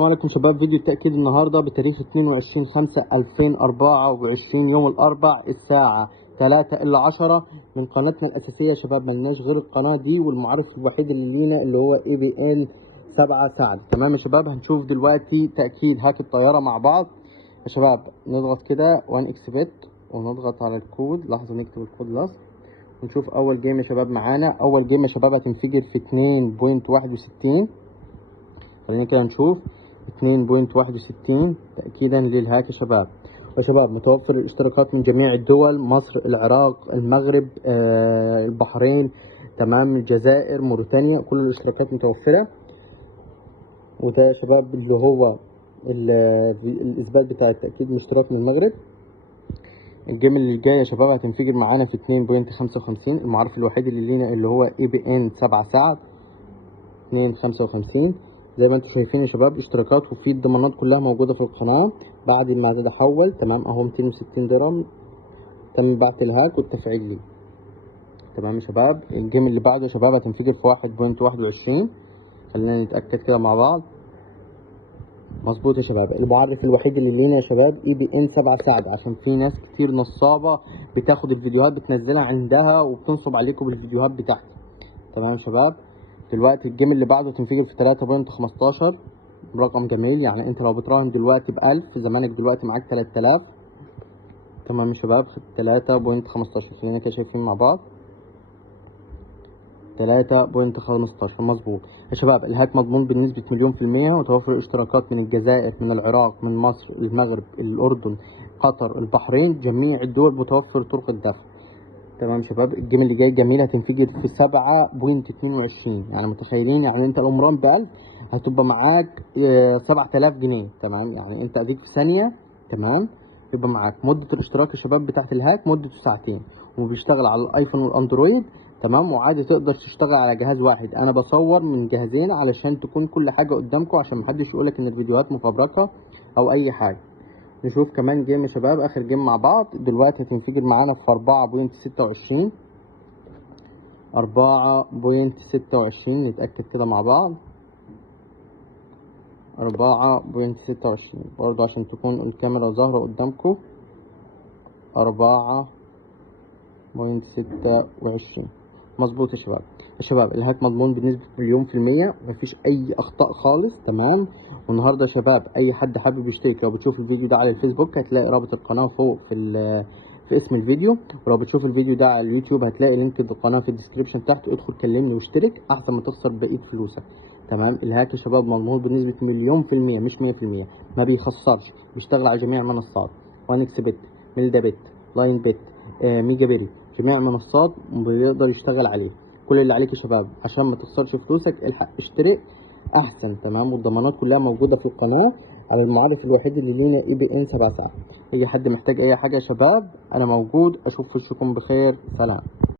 السلام عليكم شباب. فيديو التأكيد النهارده بتاريخ 22/5/2024 يوم الأربع الساعة 3:10 من قناتنا الأساسية يا شباب. ملناش غير القناة دي والمعرف الوحيد اللي لينا اللي هو ABN 7 سعد. تمام يا شباب، هنشوف دلوقتي تأكيد هاك الطيارة مع بعض يا شباب. نضغط كده 1 اكسبت ونضغط على الكود. لحظة نكتب الكود لصق ونشوف أول جيم يا شباب معانا. أول جيم يا شباب هتنفجر في 2.61. خلينا كده نشوف 2.61 تأكيدا للهاك يا شباب. وشباب متوفر الاشتراكات من جميع الدول: مصر، العراق، المغرب، البحرين، تمام، الجزائر، موريتانيا، كل الاشتراكات متوفرة. وده يا شباب اللي هو الإثبات بتاع التأكيد من اشتراك من المغرب. الجيم اللي جاي يا شباب هتنفجر معانا في 2.55. المعرف الوحيد اللي لينا اللي هو ABN 7 سعد 2.55. زي ما انتم شايفين يا شباب اشتراكات وفي الضمانات كلها موجوده في القناه. بعد ما تحول تمام اهو 260 درهم تم بعت الهاك والتفعيل ليه. تمام يا شباب. الجيم اللي بعده يا شباب هتنفجر في 1.21. خلينا نتاكد كده مع بعض. مظبوط يا شباب. المعرف الوحيد اللي لينا يا شباب ABN 7 سعد، عشان في ناس كتير نصابه بتاخد الفيديوهات بتنزلها عندها وبتنصب عليكم بالفيديوهات بتاعتي. تمام يا شباب. دلوقتي الجيم اللي بعده تنفجر في 3.15. رقم جميل، يعني انت لو بتراهن دلوقتي ب1000 زمانك دلوقتي معاك 3000. تمام يا شباب. 3.15 خلينا كده شايفين مع بعض 3.15 مظبوط يا شباب. الهاك مضمون بنسبة 100%. وتوفر اشتراكات من الجزائر، من العراق، من مصر، المغرب، الأردن، قطر، البحرين، جميع الدول متوفر طرق الدفع. تمام شباب. الجيم اللي جاي جميل هتنفجر في 7.22. يعني متخيلين، يعني انت لو مران ب1000 هتبقى معاك 7000 جنيه. تمام، يعني انت اديك في ثانية. تمام، يبقى معاك. مدة الاشتراك يا شباب بتاعت الهاك مدته ساعتين، وبيشتغل على الايفون والاندرويد. تمام، وعادي تقدر تشتغل على جهاز واحد. انا بصور من جهازين علشان تكون كل حاجة قدامكم، عشان محدش يقولك ان الفيديوهات مفبركة او اي حاجة. نشوف كمان جيم يا شباب، اخر جيم مع بعض دلوقتي هتنفجر معانا في 4.26. 4.26 نتأكد كده مع بعض. 4.26 برضه عشان تكون الكاميرا ظاهرة قدامكم. 4.26 مظبوط يا شباب. يا شباب الهاك مضمون بنسبة 100%. مفيش أي أخطاء خالص. تمام. والنهارده يا شباب أي حد حابب يشترك، لو بتشوف الفيديو ده على الفيسبوك هتلاقي رابط القناة فوق في اسم الفيديو، ولو بتشوف الفيديو ده على اليوتيوب هتلاقي لينك القناة في الديسكريبشن تحت. ادخل كلمني واشترك أحسن ما تخسر بقية فلوسك. تمام. الهاك يا شباب مضمون بنسبة 1000000% مش 100%. ما بيخسرش، بيشتغل على جميع المنصات: وانكس بت، ميلدا بت، لاين بت، ميجا بيري، جميع المنصات بيقدر يشتغل عليه. كل اللي عليك يا شباب عشان ما تخسرش فلوسك الحق اشترك احسن. تمام. والضمانات كلها موجوده في القناه على المعرف الوحيد اللي لينا ABN 7 ساعات. اي حد محتاج اي حاجه يا شباب انا موجود. اشوف وشكم بخير. سلام.